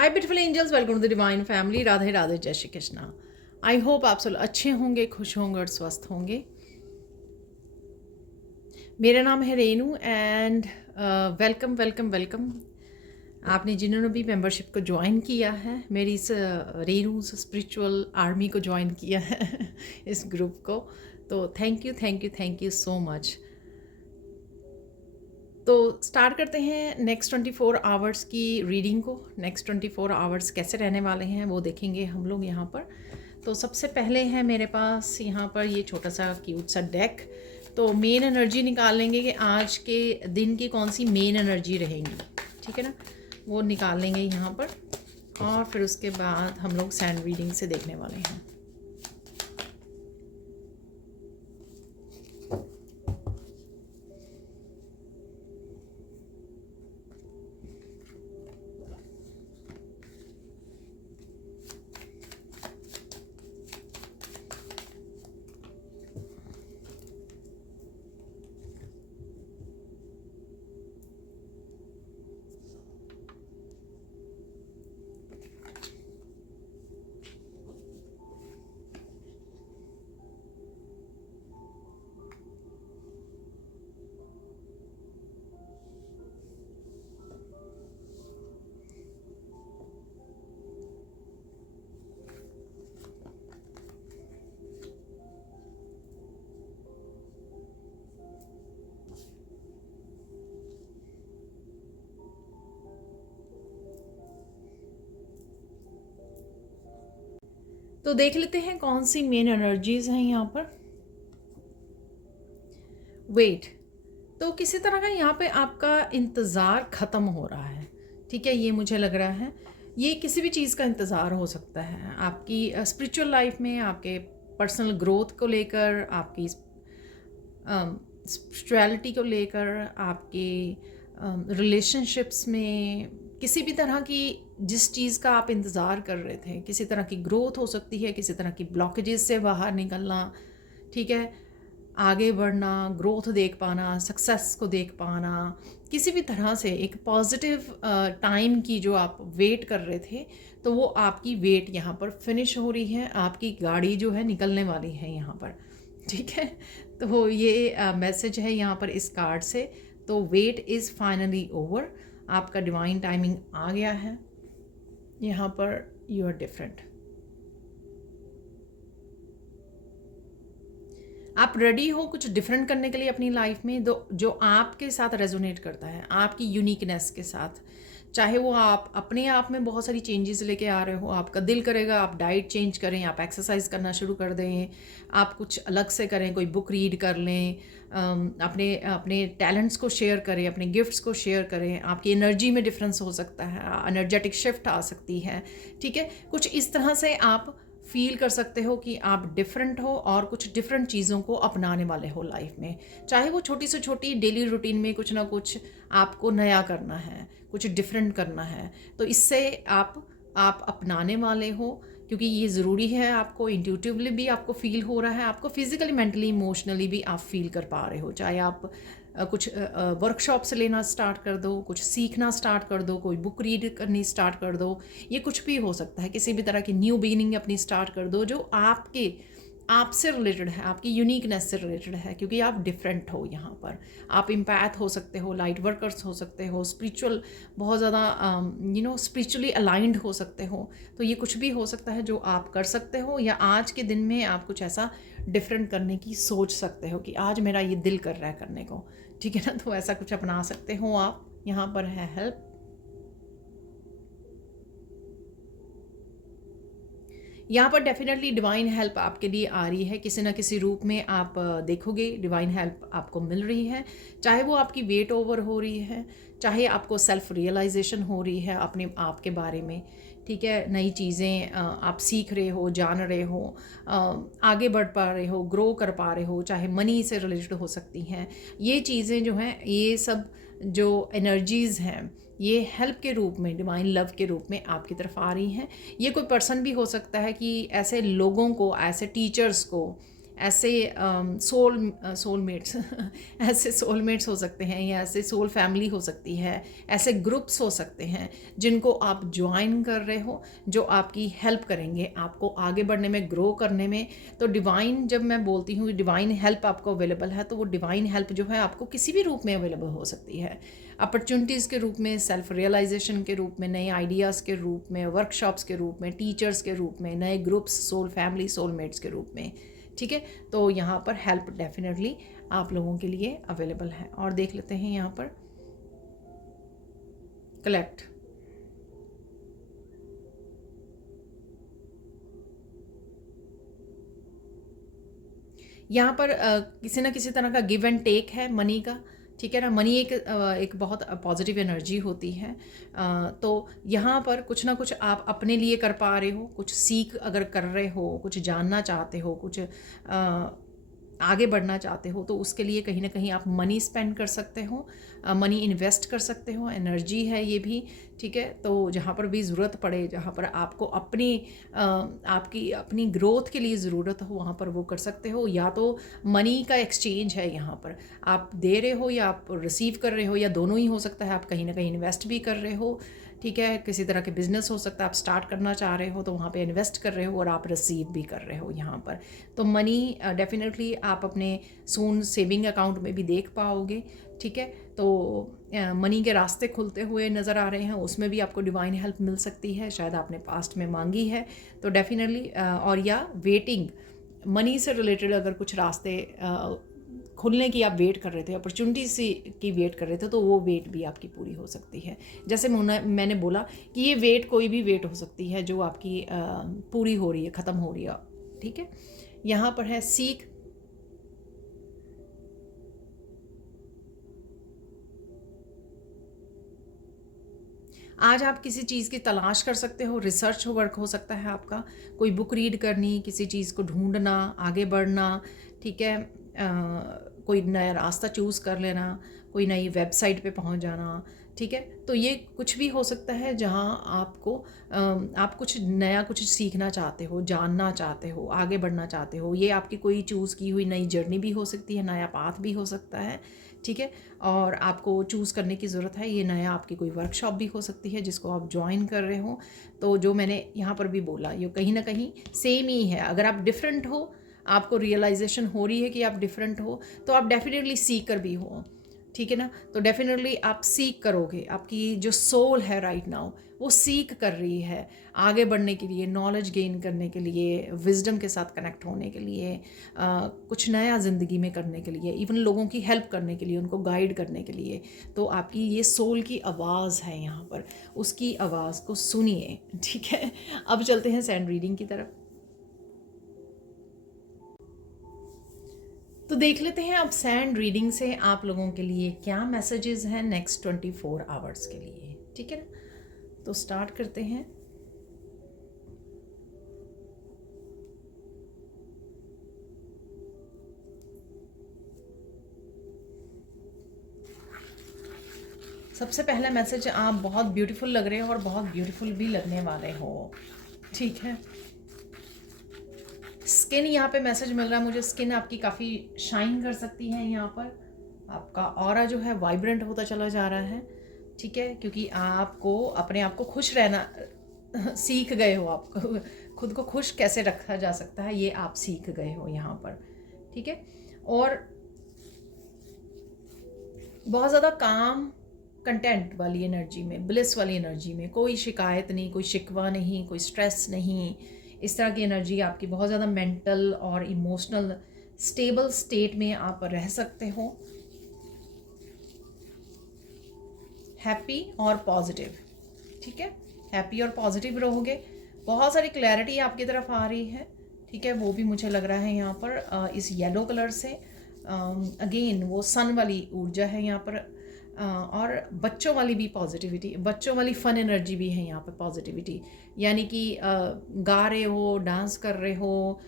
Hi beautiful angels, welcome to the divine family. Radhe Radhe, जय Shri Krishna. I hope आप सब अच्छे होंगे, खुश होंगे और स्वस्थ होंगे। मेरा नाम है Renu and welcome welcome welcome. आपने जिन्होंने भी मेंबरशिप को ज्वाइन किया है, मेरी इस रेनू स्पिरिचुअल आर्मी को ज्वाइन किया है इस ग्रुप को, तो thank you thank you thank you so much. तो स्टार्ट करते हैं नेक्स्ट 24 आवर्स की रीडिंग को। नेक्स्ट 24 आवर्स कैसे रहने वाले हैं वो देखेंगे हम लोग यहाँ पर। तो सबसे पहले है मेरे पास यहाँ पर ये छोटा सा क्यूट सा डेक। तो मेन एनर्जी निकाल लेंगे कि आज के दिन की कौन सी मेन एनर्जी रहेंगी, ठीक है ना, वो निकाल लेंगे यहाँ पर। और फिर उसके बाद हम लोग सैंड रीडिंग से देखने वाले हैं। तो देख लेते हैं कौन सी मेन एनर्जीज हैं यहाँ पर। वेट, तो किसी तरह का यहाँ पे आपका इंतज़ार ख़त्म हो रहा है, ठीक है, ये मुझे लग रहा है। ये किसी भी चीज़ का इंतज़ार हो सकता है आपकी स्पिरिचुअल लाइफ में, आपके पर्सनल ग्रोथ को लेकर, आपकी स्पिरिचुअलिटी को लेकर, आपके रिलेशनशिप्स में, किसी भी तरह की जिस चीज़ का आप इंतज़ार कर रहे थे, किसी तरह की ग्रोथ हो सकती है, किसी तरह की ब्लॉकेजेस से बाहर निकलना, ठीक है, आगे बढ़ना, ग्रोथ देख पाना, सक्सेस को देख पाना, किसी भी तरह से एक पॉजिटिव टाइम की जो आप वेट कर रहे थे, तो वो आपकी वेट यहाँ पर फिनिश हो रही है। आपकी गाड़ी जो है निकलने वाली है यहाँ पर, ठीक है। तो ये मैसेज है यहाँ पर इस कार्ड से। तो वेट इज़ फाइनली ओवर, आपका डिवाइन टाइमिंग आ गया है यहाँ पर। यू आर डिफरेंट, आप रेडी हो कुछ डिफरेंट करने के लिए अपनी लाइफ में, जो आपके साथ रेजोनेट करता है, आपकी यूनिकनेस के साथ। चाहे वो आप अपने आप में बहुत सारी चेंजेस लेके आ रहे हो, आपका दिल करेगा आप डाइट चेंज करें, आप एक्सरसाइज करना शुरू कर दें, आप कुछ अलग से करें, कोई बुक रीड कर लें, अपने अपने टैलेंट्स को शेयर करें, अपने गिफ्ट्स को शेयर करें। आपकी एनर्जी में डिफरेंस हो सकता है, एनर्जेटिक शिफ्ट आ सकती है, ठीक है। कुछ इस तरह से आप फील कर सकते हो कि आप डिफरेंट हो और कुछ डिफरेंट चीज़ों को अपनाने वाले हो लाइफ में। चाहे वो छोटी से छोटी डेली रूटीन में कुछ ना कुछ आपको नया करना है, कुछ डिफरेंट करना है, तो इससे आप अपनाने वाले हो, क्योंकि ये ज़रूरी है। आपको इंट्यूटिवली भी आपको फील हो रहा है, आपको फिजिकली, मेंटली, इमोशनली भी आप फील कर पा रहे हो। चाहे आप कुछ वर्कशॉप्स लेना स्टार्ट कर दो, कुछ सीखना स्टार्ट कर दो, कोई बुक रीड करनी स्टार्ट कर दो, ये कुछ भी हो सकता है। किसी भी तरह की न्यू बिगिनिंग अपनी स्टार्ट कर दो जो आपसे रिलेटेड है, आपकी यूनिकनेस से रिलेटेड है, क्योंकि आप डिफरेंट हो यहाँ पर। आप इम्पैथ हो सकते हो, लाइट वर्कर्स हो सकते हो, स्पिरिचुअल, बहुत ज़्यादा स्पिरिचुअली अलाइंड हो सकते हो। तो ये कुछ भी हो सकता है जो आप कर सकते हो, या आज के दिन में आप कुछ ऐसा डिफरेंट करने की सोच सकते हो कि आज मेरा ये दिल कर रहा है करने को, ठीक है ना। तो ऐसा कुछ अपना सकते हो आप। यहाँ पर है हेल्प। यहाँ पर डेफिनेटली डिवाइन हेल्प आपके लिए आ रही है, किसी ना किसी रूप में आप देखोगे डिवाइन हेल्प आपको मिल रही है। चाहे वो आपकी वेट ओवर हो रही है, चाहे आपको सेल्फ रियलाइजेशन हो रही है अपने आप के बारे में, ठीक है, नई चीज़ें आप सीख रहे हो, जान रहे हो, आगे बढ़ पा रहे हो, ग्रो कर पा रहे हो, चाहे मनी से रिलेटेड हो सकती हैं। ये चीज़ें जो हैं, ये सब जो एनर्जीज़ हैं, ये हेल्प के रूप में, डिवाइन लव के रूप में आपकी तरफ आ रही हैं। ये कोई पर्सन भी हो सकता है कि ऐसे लोगों को, ऐसे टीचर्स को, ऐसे सोलमेट्स ऐसे सोलमेट्स हो सकते हैं, या ऐसे सोल फैमिली हो सकती है, ऐसे ग्रुप्स हो सकते हैं जिनको आप ज्वाइन कर रहे हो, जो आपकी हेल्प करेंगे आपको आगे बढ़ने में, ग्रो करने में। तो डिवाइन, जब मैं बोलती हूँ डिवाइन हेल्प आपको अवेलेबल है, तो वो डिवाइन हेल्प जो है आपको किसी भी रूप में अवेलेबल हो सकती है। अपॉर्चुनिटीज़ के रूप में, सेल्फ रियलाइजेशन के रूप में, नए आइडियाज़ के रूप में, वर्कशॉप्स के रूप में, टीचर्स के रूप में, नए ग्रुप्स, सोल फैमिली, सोलमेट्स के रूप में। ठीक है, तो यहाँ पर हेल्प डेफिनेटली आप लोगों के लिए अवेलेबल है। और देख लेते हैं यहाँ पर कलेक्ट। यहाँ पर किसी ना किसी तरह का गिव एंड टेक है मनी का। ठीक है ना, मनी एक बहुत पॉजिटिव एनर्जी होती है। तो यहाँ पर कुछ ना कुछ आप अपने लिए कर पा रहे हो, कुछ सीख अगर कर रहे हो, कुछ जानना चाहते हो, कुछ आगे बढ़ना चाहते हो, तो उसके लिए कहीं ना कहीं आप मनी स्पेंड कर सकते हो, मनी इन्वेस्ट कर सकते हो। एनर्जी है ये भी। ठीक है, तो जहाँ पर भी ज़रूरत पड़े, जहाँ पर आपको आपकी अपनी ग्रोथ के लिए ज़रूरत हो, वहाँ पर वो कर सकते हो। या तो मनी का एक्सचेंज है, यहाँ पर आप दे रहे हो या आप रिसीव कर रहे हो, या दोनों ही हो सकता है। आप कहीं ना कहीं इन्वेस्ट भी कर रहे हो। ठीक है, किसी तरह के बिजनेस हो सकता है, आप स्टार्ट करना चाह रहे हो तो वहाँ पे इन्वेस्ट कर रहे हो, और आप रिसीव भी कर रहे हो यहाँ पर। तो मनी डेफिनेटली आप अपने सून सेविंग अकाउंट में भी देख पाओगे। ठीक है, तो मनी के रास्ते खुलते हुए नज़र आ रहे हैं, उसमें भी आपको डिवाइन हेल्प मिल सकती है, शायद आपने पास्ट में मांगी है तो डेफिनेटली। और या वेटिंग, मनी से रिलेटेड अगर कुछ रास्ते खुलने की आप वेट कर रहे थे, अपॉर्चुनिटी से की वेट कर रहे थे, तो वो वेट भी आपकी पूरी हो सकती है। जैसे मैंने बोला कि ये वेट कोई भी वेट हो सकती है जो आपकी पूरी हो रही है, ख़त्म हो रही है। ठीक है, यहाँ पर है सीख। आज आप किसी चीज़ की तलाश कर सकते हो, रिसर्च वर्क हो सकता है आपका, कोई बुक रीड करनी, किसी चीज़ को ढूंढना, आगे बढ़ना। ठीक है, कोई नया रास्ता चूज़ कर लेना, कोई नई वेबसाइट पे पहुंच जाना। ठीक है, तो ये कुछ भी हो सकता है जहां आपको आप कुछ नया कुछ सीखना चाहते हो, जानना चाहते हो, आगे बढ़ना चाहते हो। ये आपकी कोई चूज़ की हुई नई जर्नी भी हो सकती है, नया पाथ भी हो सकता है। ठीक है, और आपको चूज़ करने की ज़रूरत है। ये नया आपकी कोई वर्कशॉप भी हो सकती है जिसको आप ज्वाइन कर रहे हो। तो जो मैंने यहाँ पर भी बोला, ये कहीं ना कहीं सेम ही है। अगर आप डिफरेंट हो, आपको रियलाइजेशन हो रही है कि आप डिफरेंट हो, तो आप डेफिनेटली सीकर भी हो। ठीक है ना, तो डेफिनेटली आप सीख करोगे। आपकी जो सोल है राइट नाउ, वो सीख कर रही है आगे बढ़ने के लिए, नॉलेज गेन करने के लिए, विजडम के साथ कनेक्ट होने के लिए, कुछ नया ज़िंदगी में करने के लिए, इवन लोगों की हेल्प करने के लिए, उनको गाइड करने के लिए। तो आपकी ये सोल की आवाज़ है यहाँ पर, उसकी आवाज़ को सुनिए। ठीक है, अब चलते हैं सैंड रीडिंग की तरफ। तो देख लेते हैं अब सैंड रीडिंग से आप लोगों के लिए क्या मैसेजेस हैं नेक्स्ट 24 आवर्स के लिए। ठीक है ना, तो स्टार्ट करते हैं। सबसे पहला मैसेज, आप बहुत ब्यूटीफुल लग रहे हो और बहुत ब्यूटीफुल भी लगने वाले हो। ठीक है, स्किन यहाँ पे मैसेज मिल रहा है मुझे। स्किन आपकी काफ़ी शाइन कर सकती है यहाँ पर। आपका ऑरा जो है वाइब्रेंट होता चला जा रहा है। ठीक है, क्योंकि आपको अपने आप को खुश रहना सीख गए हो। आपको खुद को खुश कैसे रखा जा सकता है ये आप सीख गए हो यहाँ पर। ठीक है, और बहुत ज़्यादा काम, कंटेंट वाली एनर्जी में, ब्लिस वाली एनर्जी में, कोई शिकायत नहीं, कोई शिकवा नहीं, कोई स्ट्रेस नहीं। इस तरह की एनर्जी आपकी, बहुत ज़्यादा मेंटल और इमोशनल स्टेबल स्टेट में आप रह सकते हो। हैप्पी और पॉजिटिव। ठीक है, हैप्पी और पॉजिटिव रहोगे। बहुत सारी क्लैरिटी आपकी तरफ आ रही है। ठीक है, वो भी मुझे लग रहा है यहाँ पर इस येलो कलर से। अगेन वो सन वाली ऊर्जा है यहाँ पर। और बच्चों वाली भी पॉजिटिविटी, बच्चों वाली फन एनर्जी भी है यहाँ पर, पॉजिटिविटी। यानी कि गा रहे हो, डांस कर रहे हो,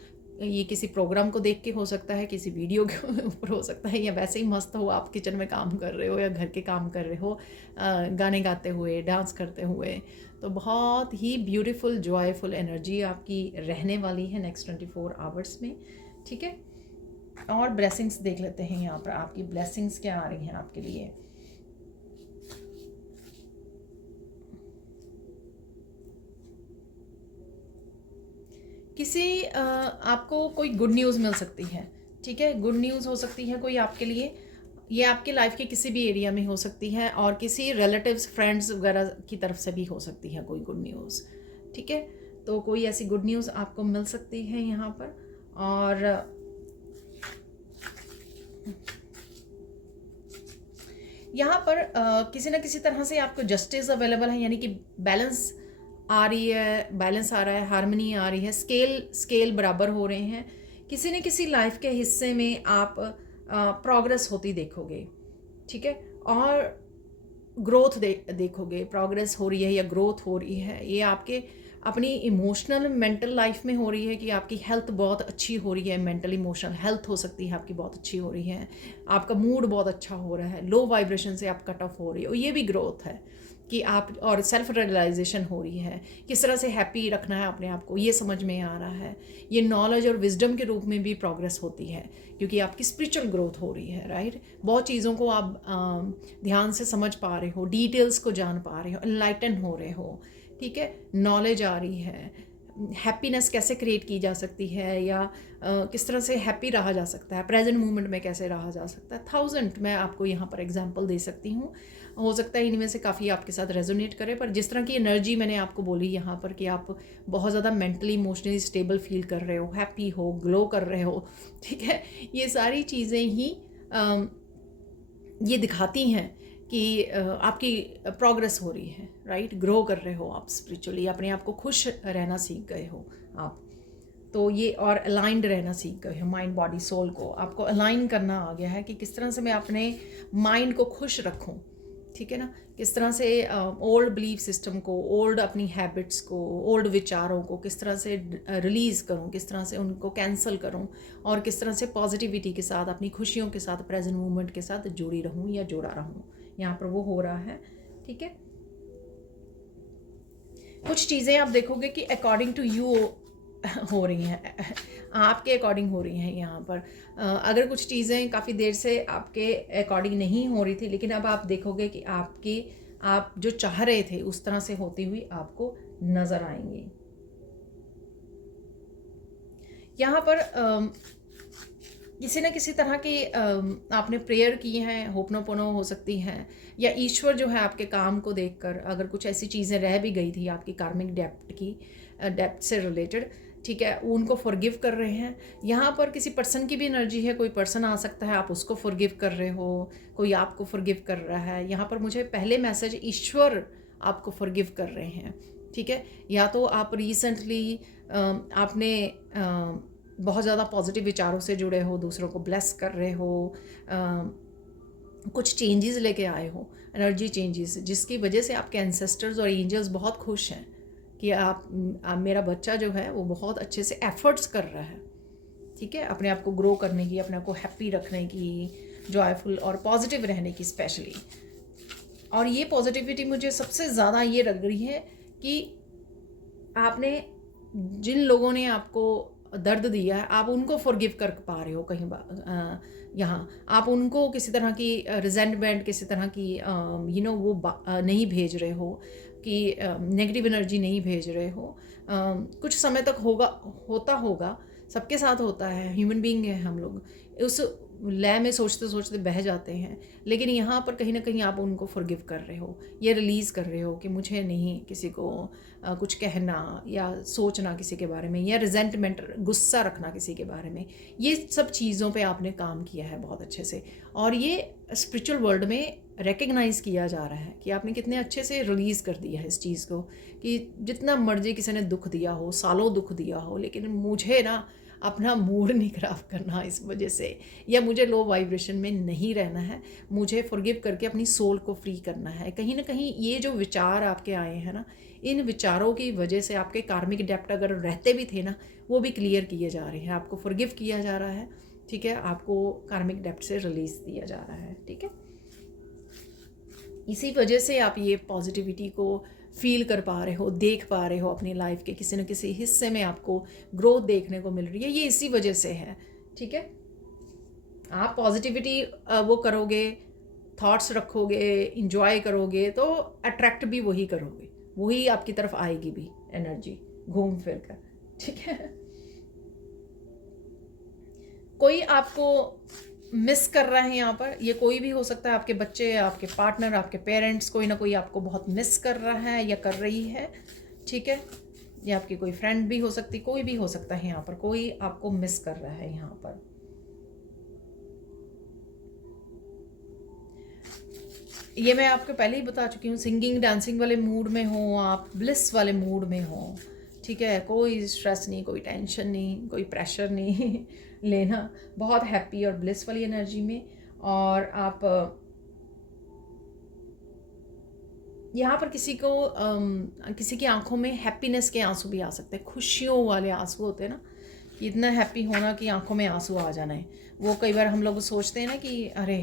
ये किसी प्रोग्राम को देख के हो सकता है, किसी वीडियो के ऊपर हो सकता है, या वैसे ही मस्त हो, आप किचन में काम कर रहे हो या घर के काम कर रहे हो, गाने गाते हुए, डांस करते हुए। तो बहुत ही ब्यूटीफुल, जॉयफुल एनर्जी आपकी रहने वाली है नेक्स्ट 24 आवर्स में। ठीक है, और ब्लेसिंग्स देख लेते हैं यहाँ पर, आपकी ब्लेसिंग्स क्या आ रही हैं आपके लिए। किसी आपको कोई गुड न्यूज़ मिल सकती है, ठीक है, गुड न्यूज़ हो सकती है कोई आपके लिए, ये आपके लाइफ के किसी भी एरिया में हो सकती है, और किसी रिलेटिव्स फ्रेंड्स वगैरह की तरफ से भी हो सकती है कोई गुड न्यूज़, ठीक है। तो कोई ऐसी गुड न्यूज़ आपको मिल सकती है यहाँ पर। और यहाँ पर किसी ना किसी तरह से आपको जस्टिस अवेलेबल है, यानी कि बैलेंस आ रही है, बैलेंस आ रहा है, हार्मनी आ रही है, स्केल बराबर हो रहे हैं। किसी न किसी लाइफ के हिस्से में आप प्रोग्रेस होती देखोगे, ठीक है, और ग्रोथ देखोगे, प्रोग्रेस हो रही है या ग्रोथ हो रही है। ये आपके अपनी इमोशनल मेंटल लाइफ में हो रही है कि आपकी हेल्थ बहुत अच्छी हो रही है, मेंटल इमोशनल हेल्थ हो सकती है आपकी बहुत अच्छी हो रही है, आपका मूड बहुत अच्छा हो रहा है, लो वाइब्रेशन से आप कट ऑफ हो रही है, और ये भी ग्रोथ है कि आप, और सेल्फ रियलाइजेशन हो रही है, किस तरह से हैप्पी रखना है अपने आप को, ये समझ में आ रहा है। ये नॉलेज और विजडम के रूप में भी प्रोग्रेस होती है, क्योंकि आपकी स्पिरिचुअल ग्रोथ हो रही है, राइट। बहुत चीज़ों को आप ध्यान से समझ पा रहे हो, डिटेल्स को जान पा रहे हो, एनलाइटन हो रहे हो, ठीक है, नॉलेज आ रही है, हैप्पीनेस कैसे क्रिएट की जा सकती है, या किस तरह से हैप्पी रहा जा सकता है, प्रेजेंट मोमेंट में कैसे रहा जा सकता है। 1000 मैं आपको यहाँ पर एग्जांपल दे सकती हूँ, हो सकता है इनमें से काफ़ी आपके साथ रेजोनेट करे, पर जिस तरह की एनर्जी मैंने आपको बोली यहाँ पर कि आप बहुत ज़्यादा मेंटली इमोशनली स्टेबल फील कर रहे हो, हैप्पी हो, ग्लो कर रहे हो, ठीक है, ये सारी चीज़ें ही ये दिखाती हैं कि आपकी प्रोग्रेस हो रही है, राइट, ग्रो कर रहे हो आप स्पिरिचुअली, अपने आप को खुश रहना सीख गए हो आप, तो ये, और अलाइंड रहना सीख गए हो, माइंड बॉडी सोल को आपको अलाइन करना आ गया है कि किस तरह से मैं अपने माइंड को खुश रखूं, ठीक है ना, किस तरह से ओल्ड बिलीफ सिस्टम को, ओल्ड अपनी हैबिट्स को, ओल्ड विचारों को किस तरह से रिलीज़ करूं, किस तरह से उनको कैंसिल करूं, और किस तरह से पॉजिटिविटी के साथ, अपनी खुशियों के साथ, प्रेजेंट मूवमेंट के साथ जुड़ी रहूं या जुड़ा रहूं। यहाँ पर वो हो रहा है, ठीक है। कुछ चीज़ें आप देखोगे कि अकॉर्डिंग टू यू हो रही हैं, आपके अकॉर्डिंग हो रही हैं यहाँ पर। अगर कुछ चीज़ें काफ़ी देर से आपके अकॉर्डिंग नहीं हो रही थी, लेकिन अब आप देखोगे कि आप जो चाह रहे थे उस तरह से होती हुई आपको नज़र आएंगी। यहाँ पर किसी न किसी तरह की आपने प्रेयर की है, होपनोपोनो हो सकती हैं, या ईश्वर जो है आपके काम को देखकर, अगर कुछ ऐसी चीज़ें रह भी गई थी आपकी कार्मिक डेप्थ से रिलेटेड, ठीक है, उनको फॉरगिव कर रहे हैं। यहाँ पर किसी पर्सन की भी एनर्जी है, कोई पर्सन आ सकता है, आप उसको फॉरगिव कर रहे हो, कोई आपको फॉरगिव कर रहा है। यहाँ पर मुझे पहले मैसेज ईश्वर आपको फॉरगिव कर रहे हैं, ठीक है। या तो आप रिसेंटली आपने बहुत ज़्यादा पॉजिटिव विचारों से जुड़े हो, दूसरों को ब्लेस कर रहे हो, कुछ चेंजेस लेके आए हो, एनर्जी चेंजेस, जिसकी वजह से आपके एंसेस्टर्स और एंजल्स बहुत खुश हैं कि आप मेरा बच्चा जो है वो बहुत अच्छे से एफर्ट्स कर रहा है, ठीक है, अपने आप को ग्रो करने की, अपने आप को हैप्पी रखने की, जॉयफुल और पॉजिटिव रहने की स्पेशली। और ये पॉजिटिविटी मुझे सबसे ज़्यादा ये लग रही है कि आपने जिन लोगों ने आपको दर्द दिया है, आप उनको फॉरगिव कर पा रहे हो। कहीं यहाँ आप उनको किसी तरह की रिजेंटमेंट, किसी तरह की वो नहीं भेज रहे हो, कि नेगेटिव एनर्जी नहीं भेज रहे हो। कुछ समय तक होता होगा, सबके साथ होता है, ह्यूमन बीइंग है हम लोग, उस लय में सोचते सोचते बह जाते हैं, लेकिन यहाँ पर कहीं ना कहीं आप उनको फॉरगिव कर रहे हो, ये रिलीज़ कर रहे हो कि मुझे नहीं किसी को कुछ कहना या सोचना किसी के बारे में, या रिजेंटमेंट, गुस्सा रखना किसी के बारे में। ये सब चीज़ों पे आपने काम किया है बहुत अच्छे से, और ये स्पिरिचुअल वर्ल्ड में रिकग्नाइज़ किया जा रहा है कि आपने कितने अच्छे से रिलीज़ कर दिया है इस चीज़ को, कि जितना मर्जी किसी ने दुख दिया हो, सालों दुख दिया हो, लेकिन मुझे ना अपना मूड नहीं ख़राब करना इस वजह से, या मुझे लो वाइब्रेशन में नहीं रहना है, मुझे फॉरगिव करके अपनी सोल को फ्री करना है। कहीं ना कहीं ये जो विचार आपके आए हैं ना, इन विचारों की वजह से आपके कार्मिक डेप्ट अगर रहते भी थे ना, वो भी क्लियर किए जा रहे हैं, आपको फॉरगिव किया जा रहा है, ठीक है, आपको कार्मिक डेप्ट से रिलीज़ दिया जा रहा है, ठीक है। इसी वजह से आप ये पॉजिटिविटी को फील कर पा रहे हो, देख पा रहे हो, अपनी लाइफ के किसी न किसी हिस्से में आपको ग्रोथ देखने को मिल रही है, ये इसी वजह से है, ठीक है। आप पॉजिटिविटी वो करोगे, थॉट्स रखोगे, इंजॉय करोगे, तो अट्रैक्ट भी वही करोगे, वही आपकी तरफ आएगी भी एनर्जी घूम फिर कर। ठीक है, कोई आपको मिस कर रहा है यहाँ पर, ये कोई भी हो सकता है, आपके बच्चे, आपके पार्टनर, आपके पेरेंट्स, कोई ना कोई आपको बहुत मिस कर रहा है या कर रही है। ठीक है, या आपकी कोई फ्रेंड भी हो सकती, कोई भी हो सकता है यहाँ पर, कोई आपको मिस कर रहा है यहाँ पर। ये मैं आपको पहले ही बता चुकी हूँ, सिंगिंग डांसिंग वाले मूड में हो आप, ब्लिस वाले मूड में हो। ठीक है, कोई स्ट्रेस नहीं, कोई टेंशन नहीं, कोई प्रेशर नहीं लेना, बहुत हैप्पी और ब्लिस वाली एनर्जी में। और आप यहाँ पर किसी को किसी की आंखों में हैप्पीनेस के आंसू भी आ सकते हैं, खुशियों वाले आंसू होते हैं ना, कि इतना हैप्पी होना कि आंखों में आंसू आ जाना है। वो कई बार हम लोग सोचते हैं ना कि अरे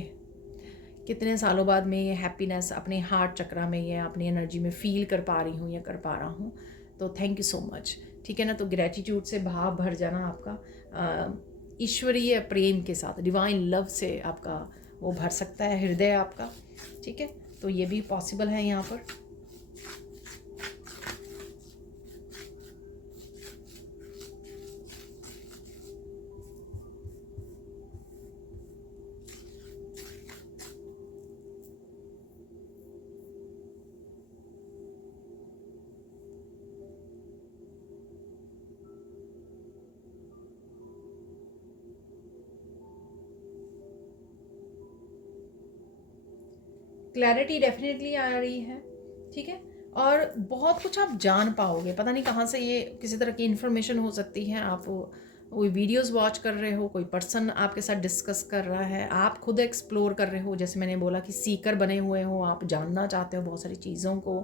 कितने सालों बाद मैं ये हैप्पीनेस अपने हार्ट चक्रा में या अपनी एनर्जी में फील कर पा रही हूँ या कर पा रहा हूँ, तो थैंक यू सो मच। ठीक है ना, तो ग्रेटिट्यूड से भाव भर जाना आपका, ईश्वरीय प्रेम के साथ, डिवाइन लव से आपका वो भर सकता है हृदय आपका। ठीक है, तो ये भी पॉसिबल है यहाँ पर। क्लैरिटी डेफिनेटली आ रही है। ठीक है, और बहुत कुछ आप जान पाओगे, पता नहीं कहाँ से ये किसी तरह की इन्फॉर्मेशन हो सकती है। आप कोई वीडियोस वॉच कर रहे हो, कोई पर्सन आपके साथ डिस्कस कर रहा है, आप खुद एक्सप्लोर कर रहे हो, जैसे मैंने बोला कि सीकर बने हुए हो, आप जानना चाहते हो बहुत सारी चीज़ों को।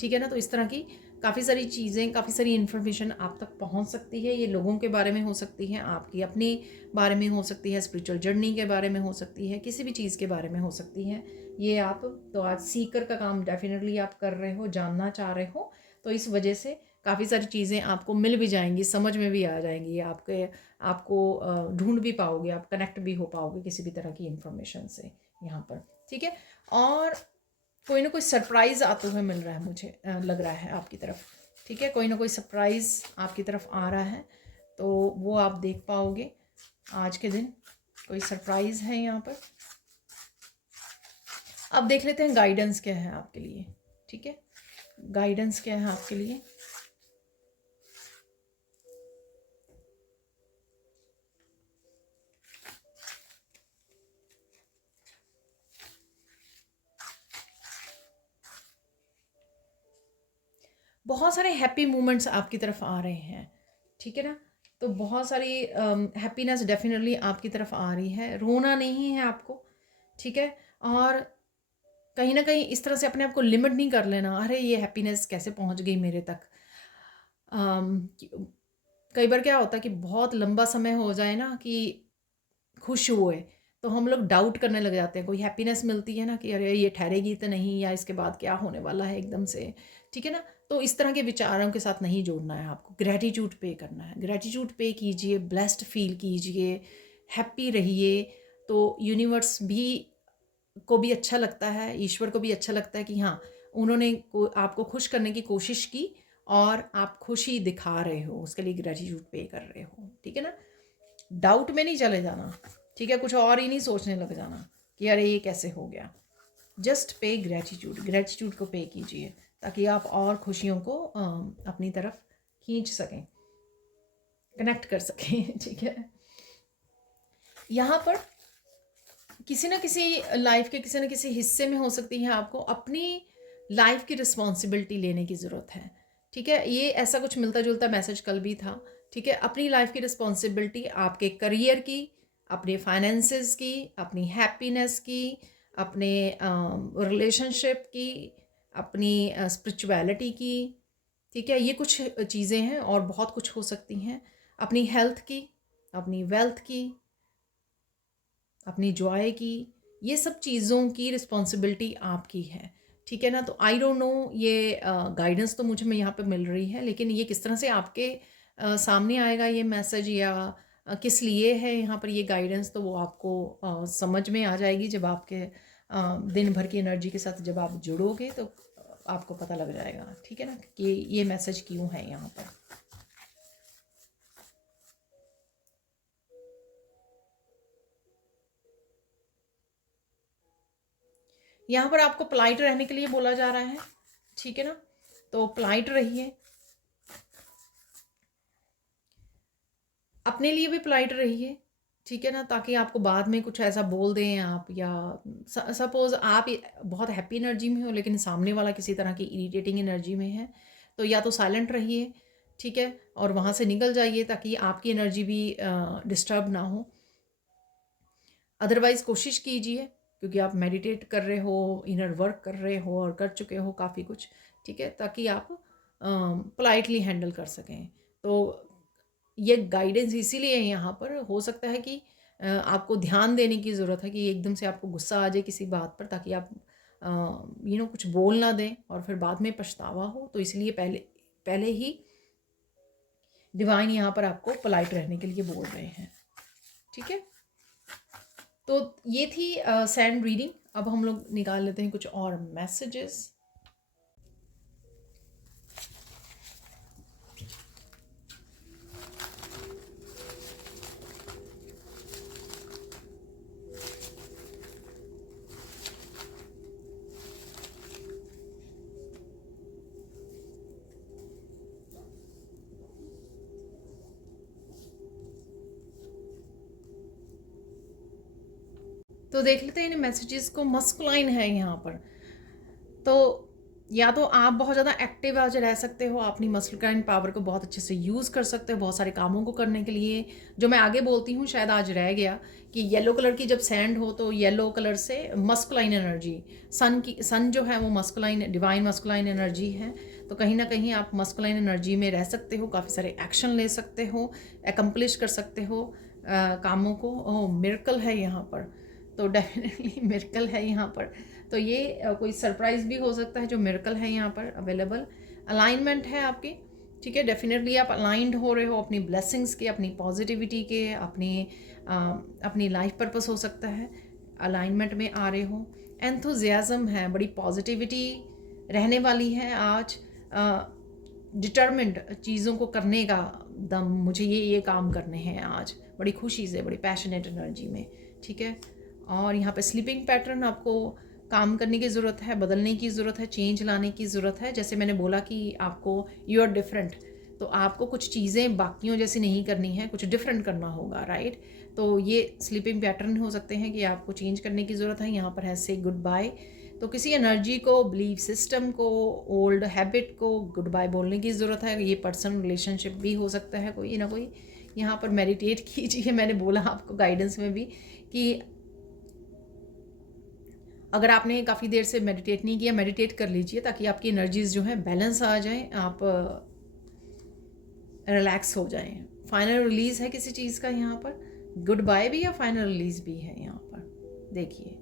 ठीक है ना, तो इस तरह की काफ़ी सारी चीज़ें, काफ़ी सारी इन्फॉर्मेशन आप तक पहुंच सकती है। ये लोगों के बारे में हो सकती है, आपकी अपनी बारे में हो सकती है, स्पिरिचुअल जर्नी के बारे में हो सकती है, किसी भी चीज़ के बारे में हो सकती है। ये आप तो आज सीकर का काम डेफिनेटली आप कर रहे हो, जानना चाह रहे हो, तो इस वजह से काफ़ी सारी चीज़ें आपको मिल भी जाएंगी, समझ में भी आ जाएंगी, आपको ढूंढ भी पाओगे, आप कनेक्ट भी हो पाओगे किसी भी तरह की इंफॉर्मेशन से यहाँ पर। ठीक है, और कोई ना कोई सरप्राइज़ आते हुए मिल रहा है, मुझे लग रहा है आपकी तरफ। ठीक है, कोई ना कोई सरप्राइज़ आपकी तरफ आ रहा है, तो वो आप देख पाओगे आज के दिन, कोई सरप्राइज़ है यहाँ पर। अब देख लेते हैं गाइडेंस क्या है आपके लिए। ठीक है, गाइडेंस क्या है आपके लिए। बहुत सारे हैप्पी मोमेंट्स आपकी तरफ आ रहे हैं। ठीक है ना, तो बहुत सारी हैप्पीनेस डेफिनेटली आपकी तरफ आ रही है, रोना नहीं है आपको। ठीक है, और कहीं ना कहीं इस तरह से अपने आप को लिमिट नहीं कर लेना, अरे ये हैप्पीनेस कैसे पहुंच गई मेरे तक। कई बार क्या होता है कि बहुत लंबा समय हो जाए ना कि खुश हुए, तो हम लोग डाउट करने लग जाते हैं। कोई हैप्पीनेस मिलती है ना कि अरे ये ठहरेगी तो नहीं, या इसके बाद क्या होने वाला है एकदम से। ठीक है ना, तो इस तरह के विचारों के साथ नहीं जोड़ना है आपको, ग्रैटिट्यूड पे करना है। ग्रैटिट्यूड पे कीजिए, ब्लेस्ड फील कीजिए, हैप्पी रहिए, तो यूनिवर्स भी को भी अच्छा लगता है, ईश्वर को भी अच्छा लगता है कि हाँ, उन्होंने आपको खुश करने की कोशिश की और आप खुशी दिखा रहे हो, उसके लिए ग्रेटिट्यूड पे कर रहे हो। ठीक है ना, डाउट में नहीं चले जाना। ठीक है, कुछ और ही नहीं सोचने लग जाना कि अरे ये कैसे हो गया। जस्ट पे ग्रेटिट्यूड, ग्रेटिट्यूड को पे कीजिए, ताकि आप और खुशियों को अपनी तरफ खींच सकें, कनेक्ट कर सकें। ठीक है, यहाँ पर किसी ना किसी लाइफ के किसी ना किसी हिस्से में हो सकती है आपको अपनी लाइफ की रिस्पॉन्सिबिलिटी लेने की ज़रूरत है। ठीक है, ये ऐसा कुछ मिलता जुलता मैसेज कल भी था। ठीक है, अपनी लाइफ की रिस्पॉन्सिबिलिटी, आपके करियर की, अपने फाइनेंसेस की, अपनी हैप्पीनेस की, अपने रिलेशनशिप की, अपनी स्पिरिचुअलिटी की। ठीक है, ये कुछ चीज़ें हैं और बहुत कुछ हो सकती हैं। अपनी हेल्थ की, अपनी वेल्थ की, अपनी जॉय की, ये सब चीज़ों की रिस्पॉन्सिबिलिटी आपकी है। ठीक है ना, तो आई डोंट नो ये गाइडेंस तो मुझे यहाँ पे मिल रही है, लेकिन ये किस तरह से आपके सामने आएगा ये मैसेज, या किस लिए है यहाँ पर ये गाइडेंस, तो वो आपको समझ में आ जाएगी जब आपके दिन भर की एनर्जी के साथ जब आप जुड़ोगे, तो आपको पता लग जाएगा, ठीक है ना, कि ये मैसेज क्यों है यहाँ पर। यहाँ पर आपको पोलाइट रहने के लिए बोला जा रहा है, ठीक है ना, तो पोलाइट रहिए, अपने लिए भी पोलाइट रहिए, ठीक है ना, ताकि आपको बाद में कुछ ऐसा बोल दें आप, या सपोज़ आप बहुत हैप्पी एनर्जी में हो लेकिन सामने वाला किसी तरह की इरिटेटिंग एनर्जी में है, तो या तो साइलेंट रहिए, ठीक है, और वहाँ से निकल जाइए ताकि आपकी एनर्जी भी डिस्टर्ब ना हो। अदरवाइज़ कोशिश कीजिए, क्योंकि आप मेडिटेट कर रहे हो, इनर वर्क कर रहे हो और कर चुके हो काफ़ी कुछ, ठीक है, ताकि आप पोलाइटली हैंडल कर सकें। तो ये गाइडेंस इसीलिए है यहाँ पर। हो सकता है कि आपको ध्यान देने की ज़रूरत है कि एकदम से आपको गुस्सा आ जाए किसी बात पर, ताकि आप कुछ बोल ना दें और फिर बाद में पछतावा हो, तो इसलिए पहले पहले ही डिवाइन यहाँ पर आपको पोलाइट रहने के लिए बोल रहे हैं, ठीक है। तो ये थी सैंड रीडिंग। अब हम लोग निकाल लेते हैं कुछ और मैसेजेस। तो देख लेते हैं इन मैसेजेस को। मस्कुलाइन है यहाँ पर, तो या तो आप बहुत ज़्यादा एक्टिव आज रह सकते हो, अपनी मस्कुलाइन पावर को बहुत अच्छे से यूज़ कर सकते हो बहुत सारे कामों को करने के लिए। जो मैं आगे बोलती हूँ शायद आज रह गया कि येलो कलर की जब सैंड हो तो येलो कलर से मस्कुलाइन एनर्जी, सन जो है वो मस्कुलाइन, डिवाइन मस्कुलाइन एनर्जी है। तो कहीं ना कहीं आप मस्कुलाइन एनर्जी में रह सकते हो, काफ़ी सारे एक्शन ले सकते हो, एकम्प्लिश कर सकते हो कामों को। ओह, मिरेकल है यहाँ पर, तो डेफिनेटली मिरेकल है यहाँ पर। तो ये कोई सरप्राइज़ भी हो सकता है जो मिरेकल है यहाँ पर अवेलेबल। अलाइनमेंट है आपकी, ठीक है, डेफिनेटली आप अलाइंड हो रहे हो अपनी ब्लेसिंग्स के, अपनी पॉजिटिविटी के, अपनी लाइफ पर्पस हो सकता है, अलाइनमेंट में आ रहे हो। एंथुजियाज़म है, बड़ी पॉजिटिविटी रहने वाली है आज, डिटर्मिंड चीज़ों को करने का दम, मुझे ये काम करने हैं आज, बड़ी खुशी से, बड़ी पैशनेट एनर्जी में, ठीक है। और यहाँ पे स्लीपिंग पैटर्न, आपको काम करने की ज़रूरत है, बदलने की ज़रूरत है, चेंज लाने की ज़रूरत है। जैसे मैंने बोला कि आपको यू आर डिफरेंट, तो आपको कुछ चीज़ें बाकियों जैसी नहीं करनी है, कुछ डिफरेंट करना होगा, राइट। तो ये स्लीपिंग पैटर्न हो सकते हैं कि आपको चेंज करने की ज़रूरत है। यहाँ पर है से गुड बाय, तो किसी एनर्जी को, बिलीफ सिस्टम को, ओल्ड हैबिट को गुड बाय बोलने की ज़रूरत है। ये पर्सन रिलेशनशिप भी हो सकता है कोई ना कोई। यहाँ पर मेडिटेट कीजिए, मैंने बोला आपको गाइडेंस में भी कि अगर आपने काफ़ी देर से मेडिटेट नहीं किया, मेडिटेट कर लीजिए ताकि आपकी एनर्जीज जो हैं बैलेंस आ जाएं, आप रिलैक्स हो जाएं। फाइनल रिलीज़ है किसी चीज़ का यहाँ पर, गुड बाय भी या फाइनल रिलीज़ भी है यहाँ पर, देखिए।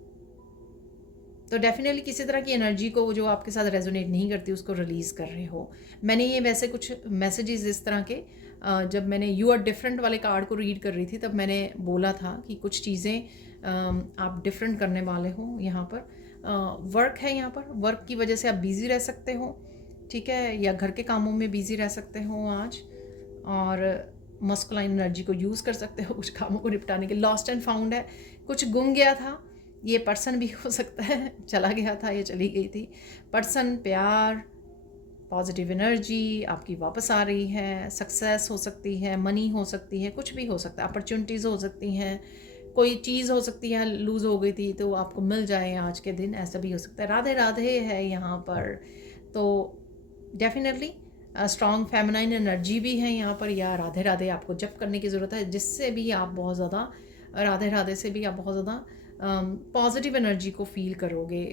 तो डेफिनेटली किसी तरह की एनर्जी को जो आपके साथ रेजोनेट नहीं करती उसको रिलीज़ कर रहे हो। मैंने ये वैसे कुछ मैसेजेस इस तरह के जब मैंने यू आर डिफरेंट वाले कार्ड को रीड कर रही थी तब मैंने बोला था कि कुछ चीज़ें आप डिफरेंट करने वाले हो। यहाँ पर वर्क है, यहाँ पर वर्क की वजह से आप बिज़ी रह सकते हो, ठीक है, या घर के कामों में बिज़ी रह सकते हो आज, और मस्कुलाइन एनर्जी को यूज़ कर सकते हो कुछ कामों को निपटाने के। लॉस्ट एंड फाउंड है, कुछ गुम गया था, ये पर्सन भी हो सकता है, चला गया था, ये चली गई थी। पर्सन, प्यार, पॉजिटिव एनर्जी आपकी वापस आ रही है, सक्सेस हो सकती है, मनी हो सकती है, कुछ भी हो सकता है, अपॉर्चुनिटीज़ हो सकती हैं, कोई चीज़ हो सकती है लूज़ हो गई थी तो आपको मिल जाए आज के दिन, ऐसा भी हो सकता है। राधे राधे है यहाँ पर, तो डेफिनेटली स्ट्रॉन्ग फेमिनाइन एनर्जी भी है यहाँ पर, या राधे राधे आपको जप करने की ज़रूरत है, जिससे भी आप बहुत ज़्यादा, राधे राधे से भी आप बहुत ज़्यादा पॉजिटिव एनर्जी को फील करोगे।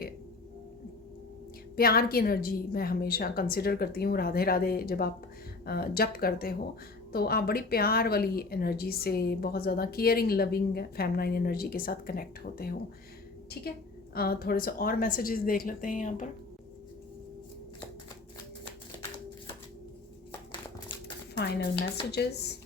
प्यार की एनर्जी मैं हमेशा कंसिडर करती हूँ, राधे राधे जब आप जप करते हो तो आप बड़ी प्यार वाली एनर्जी से, बहुत ज़्यादा केयरिंग, लविंग फेमिनाइन एनर्जी के साथ कनेक्ट होते हो, ठीक है। थोड़े से और मैसेजेस देख लेते हैं यहाँ पर। Final messages.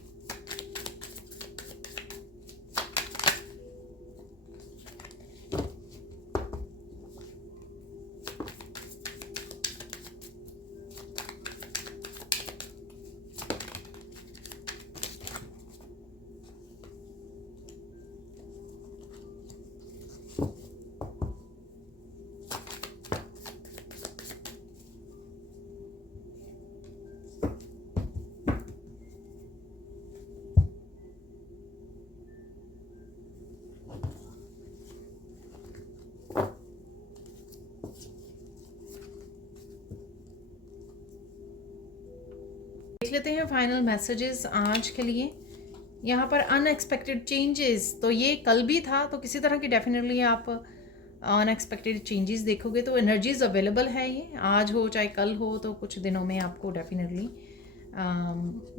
देख लेते हैं फाइनल मैसेजेस आज के लिए। यहाँ पर अनएक्सपेक्टेड चेंजेस, तो ये कल भी था, तो किसी तरह की डेफिनेटली आप अनएक्सपेक्टेड चेंजेस देखोगे। तो एनर्जीज अवेलेबल है, ये आज हो चाहे कल हो, तो कुछ दिनों में आपको डेफिनेटली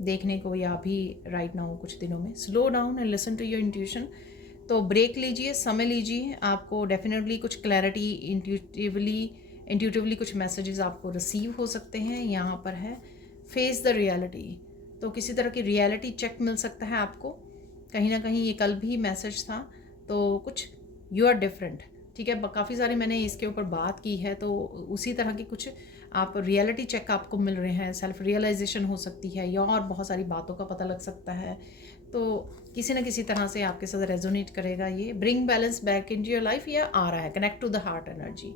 देखने को, या अभी राइट नाउ कुछ दिनों में। Slow down and listen to your intuition, तो ब्रेक लीजिए, समय लीजिए, आपको डेफिनेटली कुछ क्लैरिटी, इंट्यूटिवली कुछ मैसेजेस आपको रिसीव हो सकते हैं। यहाँ पर है फेस द रियलिटी, तो किसी तरह की रियलिटी चेक मिल सकता है आपको कहीं ना कहीं। ये कल भी मैसेज था, तो कुछ यू आर डिफरेंट, ठीक है। काफ़ी सारे मैंने इसके ऊपर बात की है, तो उसी तरह की कुछ आप रियलिटी चेक आपको मिल रहे हैं। सेल्फ रियलाइजेशन हो सकती है, या और बहुत सारी बातों का पता लग सकता है, तो किसी न किसी तरह से आपके साथ रेजोनेट करेगा ये। Bring balance back in your life, या आ रहा है connect to the heart energy,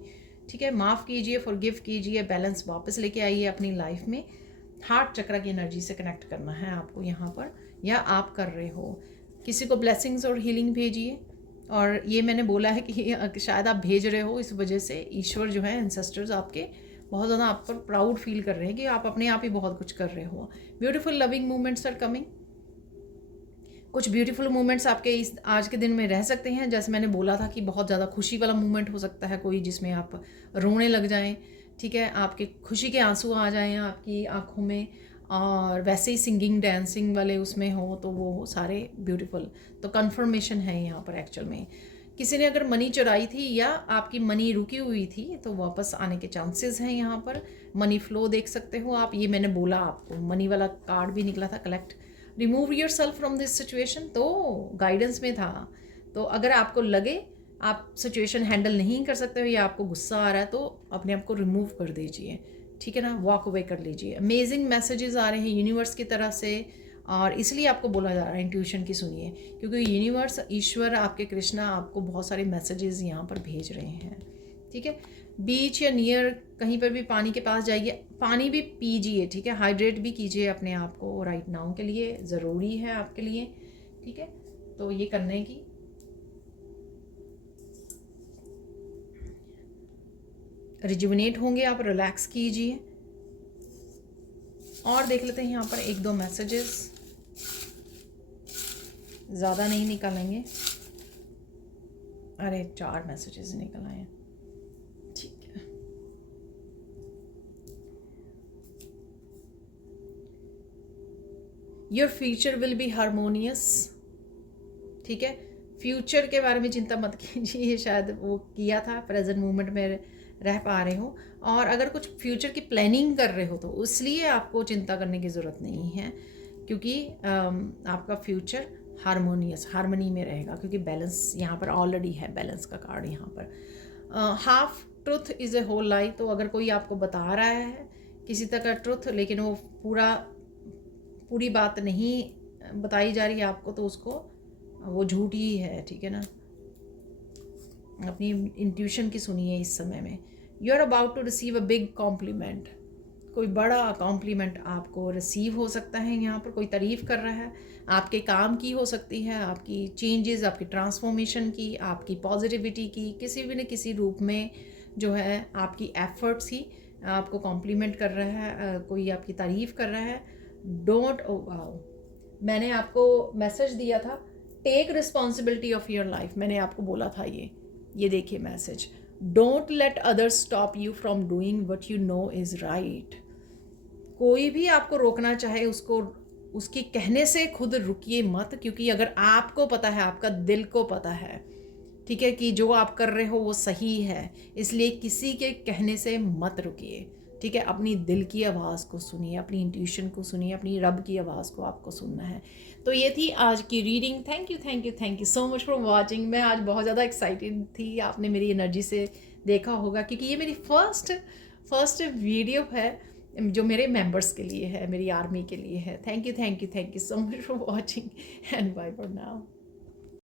ठीक है। माफ़ कीजिए, फॉरगिव कीजिए, बैलेंस वापस लेके आइए अपनी लाइफ में। हार्ट चक्र की एनर्जी से कनेक्ट करना है आपको यहाँ पर, या आप कर रहे हो। किसी को ब्लेसिंग्स और हीलिंग भेजिए, और ये मैंने बोला है कि शायद आप भेज रहे हो, इस वजह से ईश्वर जो है, एंसेस्टर्स आपके बहुत ज़्यादा आप पर प्राउड फील कर रहे हैं कि आप अपने आप ही बहुत कुछ कर रहे हो। Beautiful loving moments are coming, कुछ ब्यूटीफुल मोमेंट्स आपके इस आज के दिन में रह सकते हैं। जैसे मैंने बोला था कि बहुत ज़्यादा खुशी वाला मोमेंट हो सकता है कोई, जिसमें आप रोने लग जाएं, ठीक है, आपके खुशी के आंसू आ जाएं आपकी आंखों में, और वैसे ही सिंगिंग डांसिंग वाले उसमें हो, तो वो सारे ब्यूटीफुल। तो कन्फर्मेशन है यहाँ पर एक्चुअल में। किसी ने अगर मनी चुराई थी, या आपकी मनी रुकी हुई थी, तो वापस आने के चांसेस हैं यहाँ पर। मनी फ्लो देख सकते हो आप, ये मैंने बोला आपको, मनी वाला कार्ड भी निकला था, collect, remove your self from this situation, तो गाइडेंस में था। तो अगर आपको लगे आप सिचुएशन हैंडल नहीं कर सकते हो, या आपको गुस्सा आ रहा है, तो अपने आप को रिमूव कर दीजिए, ठीक है ना, वॉक अवे कर लीजिए। अमेजिंग मैसेजेस आ रहे हैं यूनिवर्स की तरफ से, और इसलिए आपको बोला जा रहा है इंट्यूशन की सुनिए, क्योंकि यूनिवर्स, ईश्वर, आपके कृष्णा आपको बहुत सारे मैसेजेस यहाँ पर भेज रहे हैं, ठीक है। बीच या नियर कहीं पर भी पानी के पास जाइए, पानी भी पीजिए, ठीक है, हाइड्रेट भी कीजिए अपने आप को, राइट नाउ के लिए ज़रूरी है आपके लिए, ठीक है। तो ये करने की रिजुविनेट होंगे आप, रिलैक्स कीजिए। और देख लेते हैं यहाँ पर एक दो मैसेजेस, ज़्यादा नहीं निकालेंगे। अरे 4 मैसेजेस निकल आए, ठीक है। Your future will be harmonious, ठीक है। फ्यूचर के बारे में चिंता मत कीजिए, शायद वो किया था, प्रेजेंट मोमेंट में रह पा रहे हो। और अगर कुछ फ्यूचर की प्लानिंग कर रहे हो, तो इसलिए आपको चिंता करने की ज़रूरत नहीं है, क्योंकि आपका फ्यूचर हारमोनी में रहेगा, क्योंकि बैलेंस यहाँ पर ऑलरेडी है, बैलेंस का कार्ड यहाँ पर। Half truth is a whole lie, तो अगर कोई आपको बता रहा है किसी तरह का ट्रुथ, लेकिन वो पूरी बात नहीं बताई जा रही है आपको, तो उसको वो झूठ ही है, ठीक है ना। अपनी इंट्यूशन की सुनिए इस समय में। You are about to receive a big compliment, कोई बड़ा कॉम्प्लीमेंट आपको रिसीव हो सकता है। यहाँ पर कोई तारीफ़ कर रहा है आपके काम की, हो सकती है आपकी चेंजेस, आपकी ट्रांसफॉर्मेशन की, आपकी पॉजिटिविटी की, किसी भी न किसी रूप में जो है आपकी एफर्ट्स ही आपको कॉम्प्लीमेंट कर रहा है, कोई आपकी तारीफ़ कर रहा है। डोंट, मैंने आपको मैसेज दिया था, take responsibility of your life, मैंने आपको बोला था ये देखिए message, don't let others stop you from doing what you know is right. कोई भी आपको रोकना चाहे, उसको उसकी कहने से खुद रुकिए मत, क्योंकि अगर आपको पता है, आपका दिल को पता है, ठीक है, कि जो आप कर रहे हो वो सही है, इसलिए किसी के कहने से मत रुकिए, ठीक है। अपनी दिल की आवाज़ को सुनिए, अपनी इंट्यूशन को सुनिए, अपनी रब की आवाज़ को आपको सुनना है। तो ये थी आज की reading. Thank you so much for watching. मैं आज बहुत ज़्यादा एक्साइटेड थी, आपने मेरी एनर्जी से देखा होगा, क्योंकि ये मेरी फर्स्ट वीडियो है जो मेरे मेंबर्स के लिए है, मेरी आर्मी के लिए है। Thank you so much for watching, and bye for now.